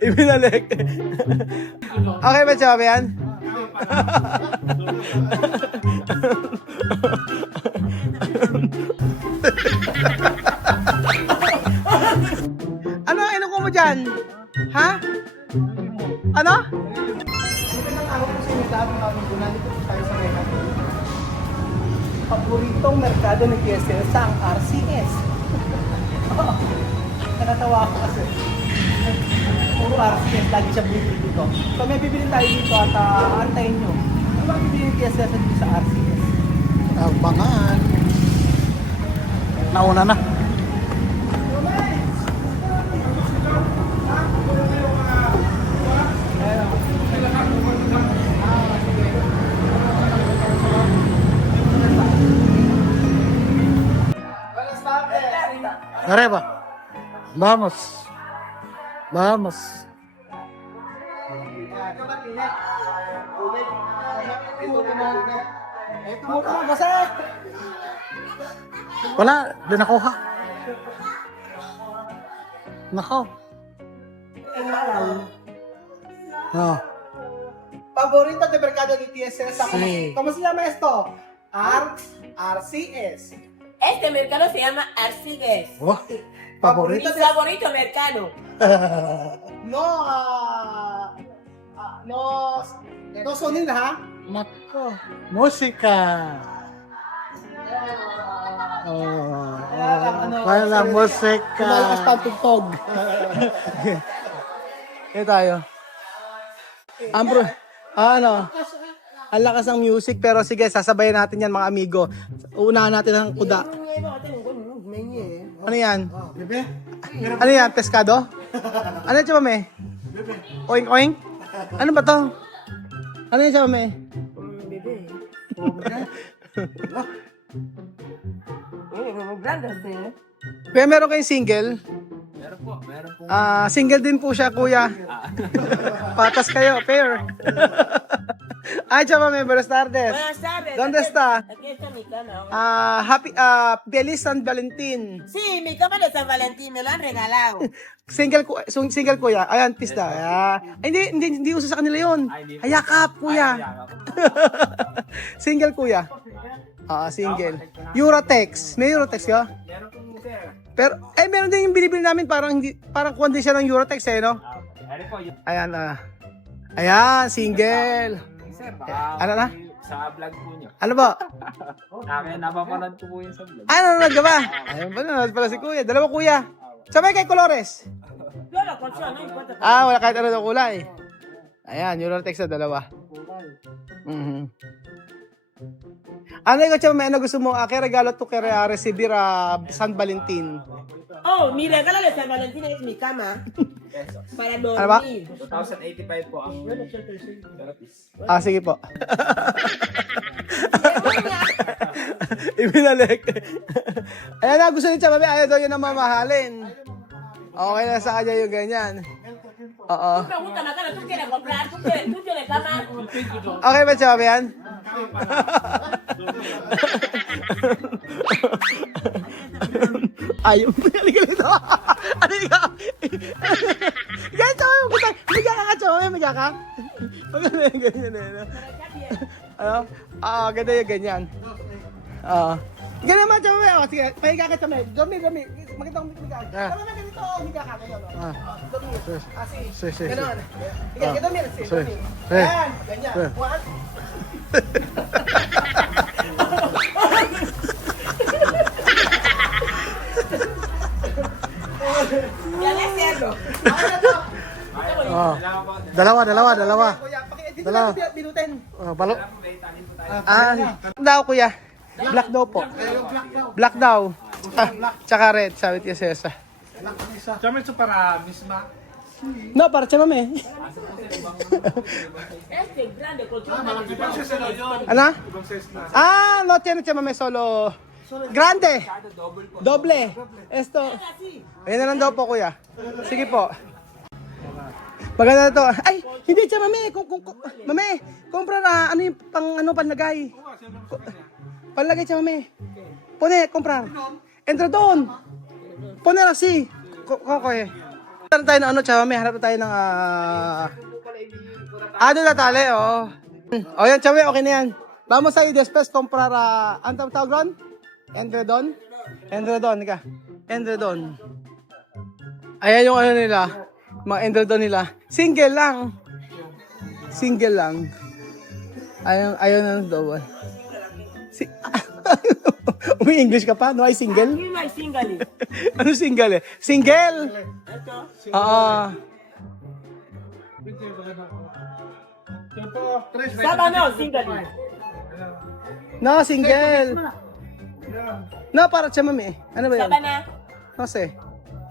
Ibinalik. Okay ba, Chama, yan? Ano ang inuko mo dyan? Ha? Ano? Paboritong merkado ng QSS ang RCS. Nakatawa ako kasi. Puro RCS, lagi siya bumibili ko. So may bibili tayo dito at antayin nyo. Ano ba bibili ng QSS dito sa RCS? Abangan. Nauna na. Arriba. Vamos. Vamos. Wala, di nakuha. Nako. Oh. Paborito de mercado de TSS. Sí. ¿Cómo se llama esto? RCS. Este mercado se llama Arcigues. Oh. Mi Favorito de... favorito mercado. No, no sonin ha? Nako. Musika. Oh. Wala musika. Malakas pa ang tugtog. Kaya tayo. Ambro, ano? Ang lakas ng music pero sige, sasabayan natin yan mga amigo. Unahan natin ang kuda. Ano yan? Ano yan? Pescado? Ano yan, Chamame? Oink oink? Ano ba to? Ano yan, Chamame? Kaya meron kayong single? Meron po. Single din po siya, kuya. Patas kayo, pair. Ay, Chamame, buenas tardes. Buenas tardes. ¿Dónde está? Aquí está mi cama. Feliz San Valentín. Sí, mi cama de San Valentín me lo han regalado. Single kuya. Ayan, pista. Ay, hindi uso sa kanila yun. Hayakap, kuya. Single kuya. Single. Eurotex. May Eurotex ka? Meron po sir. Pero, meron din yung binibili namin parang kuwan din siya ng Eurotex no? Meron po yun. Ayan, ayan, single. Sir, baka Ano na? sa vlog po nyo. Ano ba? Napapanood ko po yun sa vlog. Nanonood ka ba? Ayun ba, nanonood pala si kuya. Dalawa kuya. Sabay kay Colores. Yo lo consigo, no importa. Wala kahit ano ng kulay. Ayan, Eurotex na dalawa. Ano yung Chamame, ano gusto mo? Kaya regalo to kaya recibir San Valentin. Oh, mi regalo de San Valentín es mi cama. Para Ano ba? dormir. 2,085 po ang therapist. Sige po. Ibinalik. Ayan na, gusto ni Chamame, ayaw daw yun na mamahalin. Okay na sa kanya yung ganyan. Oo. Pregúntame, Carlos, ¿tú quieres comprar? ¿Tú quieres cama? Okay ba, Chamame, yan? Ayaw mo, halika dito. Halika. Ganyan, Chamame, magka ka, Chamame, magka ka. Ganyan, ano? Ganda yung ganyan. Ganyan naman, Chamame. Sige, pahiga ka, Chamame. Dormi. Maganda kong humiga. Tama na ganito, humiga ka. Dormi. Sige. Ganon. Sige, dormi. Yan, ganyan. One. Ya le cierro. Dalawa. Kuya, dito Dalawa. lang binutin. Balo. Daw, kuya. Black daw po. Black daw. Tsaka red, sabi tiya Cesa. Chame ito para misma. No, para Chamame. Este grande colchón. Ano? No tiene Chamame solo. Grande. Doble. Esto. Ayan na lang daw po, kuya. Sige po. Maganda na to. Ay, hindi Chamame. Mame, kumpra na. Ano yung panlagay? Panlagay Chamame. Pone, comprar. Entra doon. Ponera si. Kokoy. Hanap tayo ng ano, Chawame. Hanap tayo ng doon na tali, oh. O yan, Chawame, okay na yan. Vamos a ir después comprar ang tawag ron? Endredon? Endredon, ka. Endredon. Ayan yung ano nila. Mga Endredon nila. Single lang. Single lang. Ayaw na ng double. Umi-English ka pa? No, ay single? Yun ay single eh. Ano single eh? Single! Ito. Oo. Saba no, single eh. No, single. No, para siya mami. Ano ba yan? Saba na. Kasi.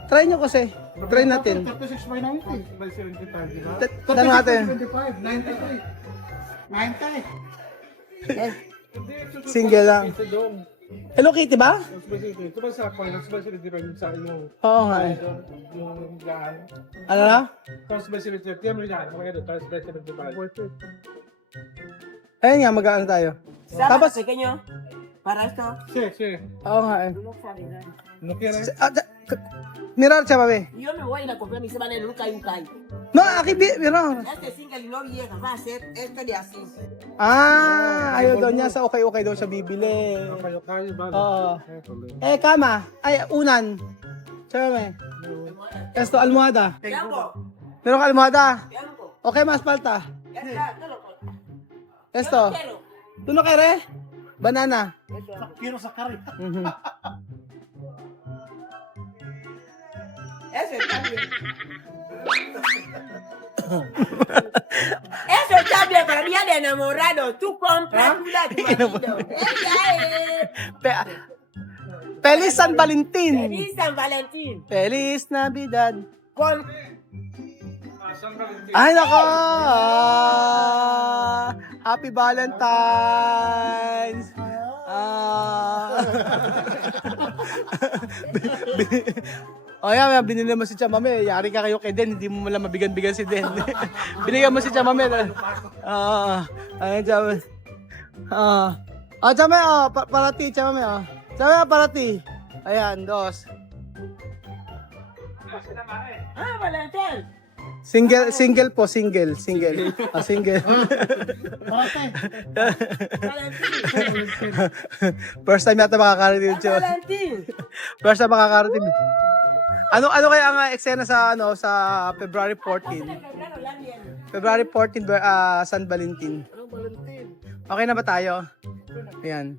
Try nyo kasi. Try natin. 36 by 90. By 75, di ba? Tanong natin. 25, 93. 90. Single lang. Hello Kitty ba? Ito ba sa coin? Ito ba sila depende sa iyong Oo nga eh. yung gaan? Ano na? Tapos ba sila dito? Tiyan mo yan. Mga ito. Tapos ba sila dito? Ayun nga, mag-ano tayo. Saba Tapos- pequeño. Para esto. Sí. Oo nga eh. No quiere. Mirar siya mami. Yo me voy a ir a comprar mi semana en un cae. No, aquí mirar. Este single no llega, va a ser esto de así. Ayaw daw niya sa okay-okay daw siya bibili. Kayo ba? Oo. Kama. Ay, unan. Siya mami. Esto, almohada. Tiempo. Meron ka almohada? Tiempo. Okay, mas palta. Ya está, todo. Esto. Quiero. Tuno kere? Banana. Kiro sa kari. Mhm. Eso está bien. Eso está bien para mí de enamorado. Tú compras tú la tu marido. Ella es. Feliz San Valentin. Feliz San Valentín. Feliz Navidad. Con. Ay, nako! Happy Valentine's! O yan, binili mo si Chamame. Yari ka kayo kay Den. Hindi mo malang mabigan-bigan si Den. Binigyan mo si Chamame. Ayun, Chamame. Chamame, parati, Chamame. Chamame, parati. Ayan, dos. Valentín. Single po, single. Single. Valentín. First time yata makakarating yun. Valentín. First time makakarating. Ano kaya ang eksena sa February 14? February 14 San Valentin. Okay na ba tayo? Ayan.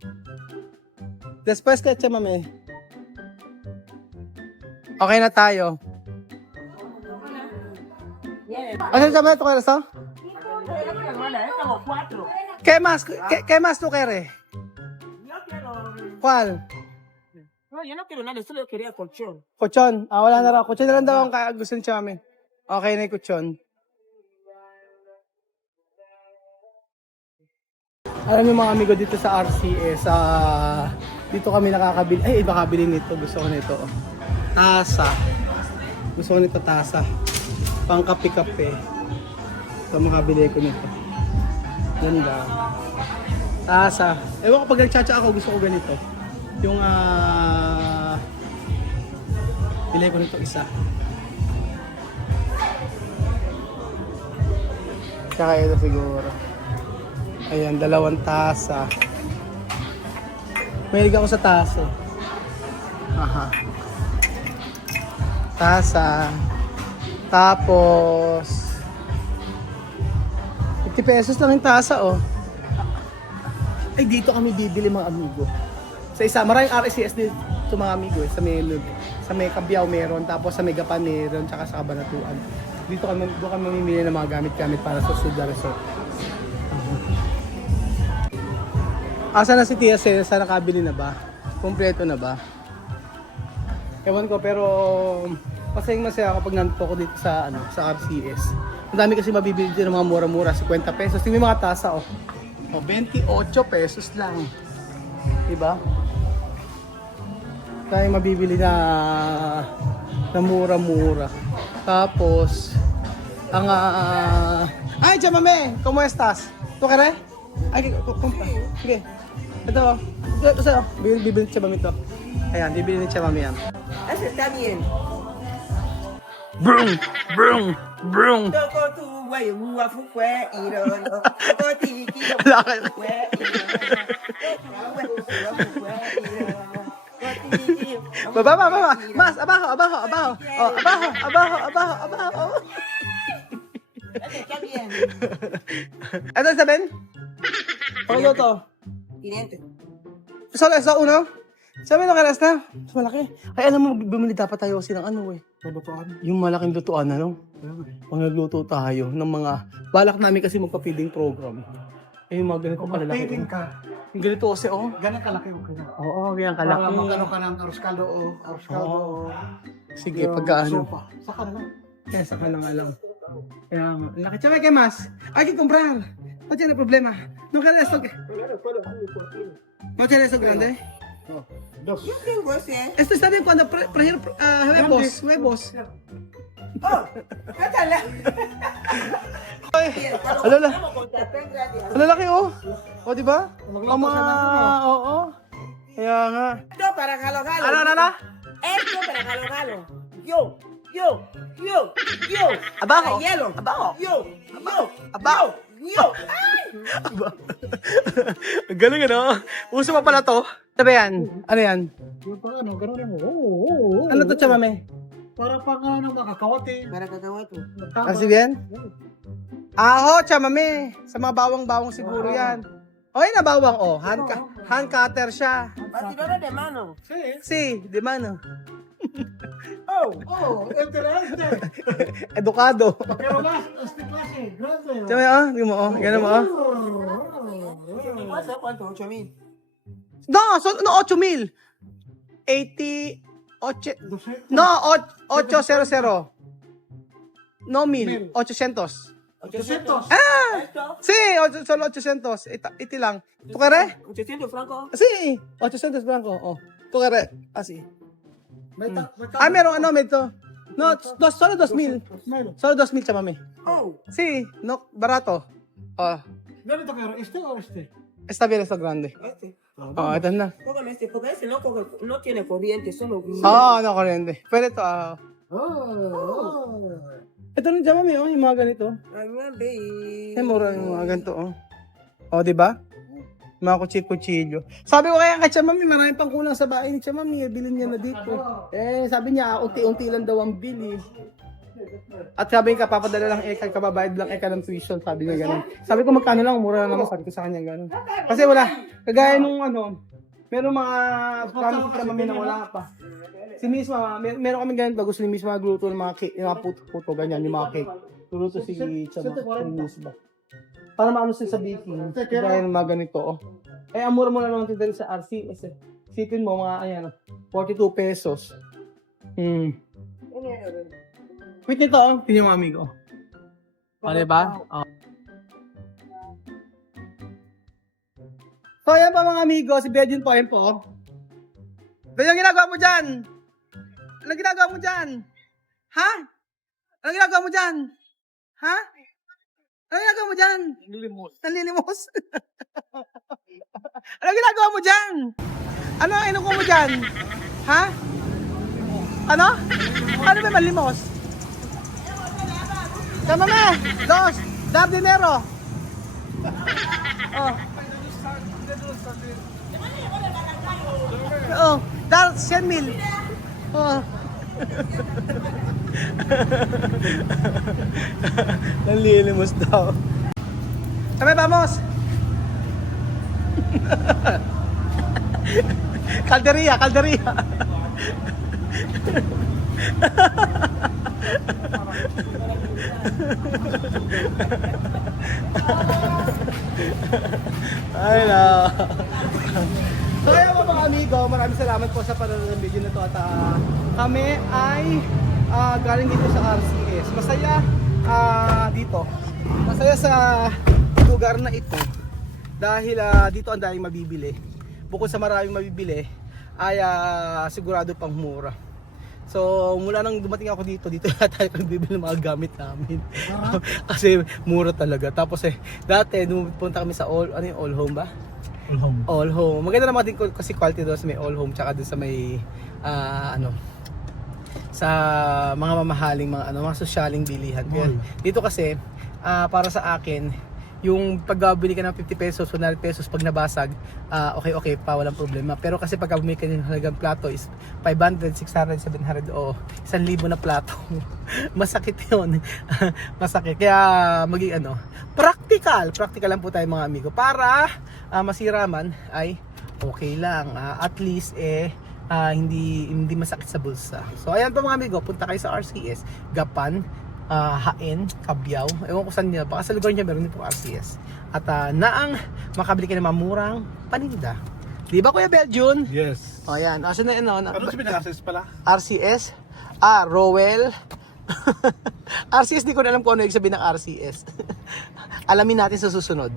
Después ka mami. Okay na tayo. Ano sa mga ito kayo sa? Estamos cuatro. ¿Qué más tú quieres? Yo quiero. ¿Cuál? No, yo no quiero nada, solo quería colchón. Kutsyon. Wala na raw. Kutsyon na lang daw ang gusto ni Chami. Okay na yung kutsyon. Alam niyo mga amigo dito sa RCS, dito kami nakakabili. Ay, iba kabili nito. Gusto ko nito. Tasa. Gusto ko nito tasa. Pang kape-kape. Ito makabili ko nito. Ganda. Tasa. Ewan ko pag nagtsatsa ako, gusto ko ganito. Yung bili ko nito isa. Tsaka ito siguro. Ayan, 2 tasa. Mahilig ako sa tasa. Aha. Tasa. Tapos 50 pesos lang yung tasa, oh. Ay, dito kami bibili mga amigo. Sa isa, maraming RCS dito mga amigo, eh. Sa may Cabiao meron, tapos sa may Gapan meron, tsaka sa Cabanatuan. Doon kami mamimili ng mga gamit-gamit para sa Suda Resort. Asa na si Tia Cel? Sana nakabili na ba? Kompleto na ba? Ewan ko, pero masaya ako pag nandito ko dito sa RCS. Ang dami kasi mabibili dito ng mga mura-mura, 50 pesos. Tingnan mo mga tasa, oh. 28 pesos lang. Diba? Tayo mabibili na mura-mura. Tapos, ang ay, Chamame! ¿Cómo estás? ¿Tú querés? Ay, kumpa. Sige. Ito, ito sa'yo. Bibili si Chamame ito. Ayan, bibili ni Chamami yan. Eso está bien. Brum! Brum! Brum! Toko tu guay, mua fu kwe iron. Toko ti ki Wala ka. kwe iron. Baba, baba! Mas, abajo, abajo, abajo! Oh, abajo, abajo, abajo, abajo! Eso está bien. Ito sabihin? Pakilo to. 500. Solo isa uno? Sabi na karas na. Mas malaki. Ay, alam mo, bumili dapat tayo kasi ng ano eh. Kabutuan. Yung malaking lutuan, ano? Pag nagluto tayo ng mga... Balak namin kasi magpa-feeding program. Eh, yung mga ganito Kung kalalaki. mag-feeding ka, Yung ganito kasi, oh. ganun kalaki okay na. Oo, ganyan Para kalaki. magkano ka ng arroz caldo o arroz caldo Oo. o Sige, pagka ano. sopa. Saka na lang. Kaya saka na nga lang. Kaya nga. Laki. Tsaka kay Mas. Hay que comprar. No tiene problema. No queda esto. No tiene esto grande. Oh, dos. Yo tengo ese. Esto está bien cuando, por ejemplo, huevos. Huevos. Oh, cátala. Ay, alala. Vamos con tapén gratis. Lalaki, oh. O, di ba? Magluto Ama, siya ng ano. oo. Kaya nga. Esto para jalo. Ano? Esto para jalo. Yo. Abajo. Para hielo. Abajo. Yo. Abajo. Yo. Galing, ano? Uso pa pala to. Sabi yan. Ano yan? Yung pang ano, ganun lang. Oo. Ano to, chamame? Para pang ano, makakawate. Para kakawato. Kasi bien? Aho, chamame. Sa mga bawang-bawang siguro yan. Okay na bawang, oh. Hand cutter siya. Batidora de mano. Si, di man, oh. Oh, interesante. Edukado. Pero mas, este klase, grande. Chamame, oh. Di mo, oh. Ganun mo, oh. ¿Cuánto? 8,000. No, no 8,000. 88. No, 800. No, 1,000. 800. 800. ¿Esto? Sí, solo 800. Iti lang. ¿Tú querés? 800 francos. Sí, 800 blanco. Oh. ¿Tú querés? Así. May Meron ano, may to. No, solo 2,000. Meron. Solo 2,000, chamame. Oh. Sí, no, barato. Oh, Ganito kayo, este o este? está bien, está grande. Este. Oh, ito na. Póngame este, porque ese no tiene corriente, solo. Oh, no, corriente. Pero ito, Oh. ito rin, chamame, oh, yung mga ganito. Ay, baby. Eh, mura yung mga ganito, oh. Oh, di ba? Mga kutsilyo. Sabi ko kaya kay Chamami, marami pang kulang sa bahay ni Chamami, bilhin niya na dito. Eh, sabi niya, unti-unti lang daw ang bili. At sabi niya, papadala lang Eka, kababayad lang Eka ng tuition, sabi niya gano'n. Sabi ko, magkano lang, mura na naman, sabi ko sa kanya gano'n. Kasi wala, kagaya nung ano, meron mga promise ni Chamami na wala pa. Si Miss Mama, meron kami ganito, gusto ni Miss Mama magluto ng mga cake, yung mga puto, ganyan, yung mga cake. Luluto si Chamami, si Miss Ba. Para maano siya sa baking, kagaya ng mga ganito, oh. Eh, ang mura-mura naman tindahan sa RCS, eh. Sipin mo, mga, ayan, 42 pesos. Wait nito, oh. Tingnan mo, amigo. O, diba? Oh. So, ayan pa mga amigo, si Bedion po, ayan po. Bedion, ginagawa mo dyan? Anong ginagawa mo dyan? Ha? Anong ginagawa mo dyan? Ha? Anong ginagawa mo dyan? Nanlilimos. Anong ginagawa mo dyan? Ano ang inuko mo dyan? Ha? Ano? Ano ba manlimos? Tama me! Dos! Dar dinero! Oh. Oh, dar 100,000. Oh. Nanlilimos daw. Kami, vamos! Calderia. Ay na. So kaya mga amigo, maraming salamat po sa panonood ng video na to at kami ay galing dito sa RCS. Masaya dito. Masaya sa lugar na ito dahil dito ang daming mabibili. Bukod sa maraming mabibili ay sigurado pang mura. So mula nang dumating ako dito na tayo nagbibili ng mga gamit namin. Kasi mura talaga. Tapos dati nung punta kami sa all home ba? All home. All home. Maganda naman din kasi quality doon sa may all home tsaka doon sa may sa mga mamahaling mga sosyaling bilihan. Kaya, dito kasi para sa akin yung pagbabili ka ng 50 pesos, 100 pesos pag nabasag, okay pa, walang problema. Pero kasi pag bumili ka ng halagang plato is 500, 600, 700 o 1,000 na plato. Masakit yun. Masakit. Kaya maging practical lang po tayo mga amigo. Para masira man ay okay lang. At least hindi masakit sa bulsa. So ayan po mga amigo, punta kayo sa RCS, Gapan, Hain, Cabiao. Ewan ko saan nila, baka sa lugar niya meron din po RCS. At naang makabili ka ng mamurang paninda. Di ba Kuya Beljun? Yes. O yan, asan na yun? Ano sabi ng access pala? RCS? Rowell. RCS, di ko na alam kung ano yung sabihin ng RCS. Alamin natin sa susunod.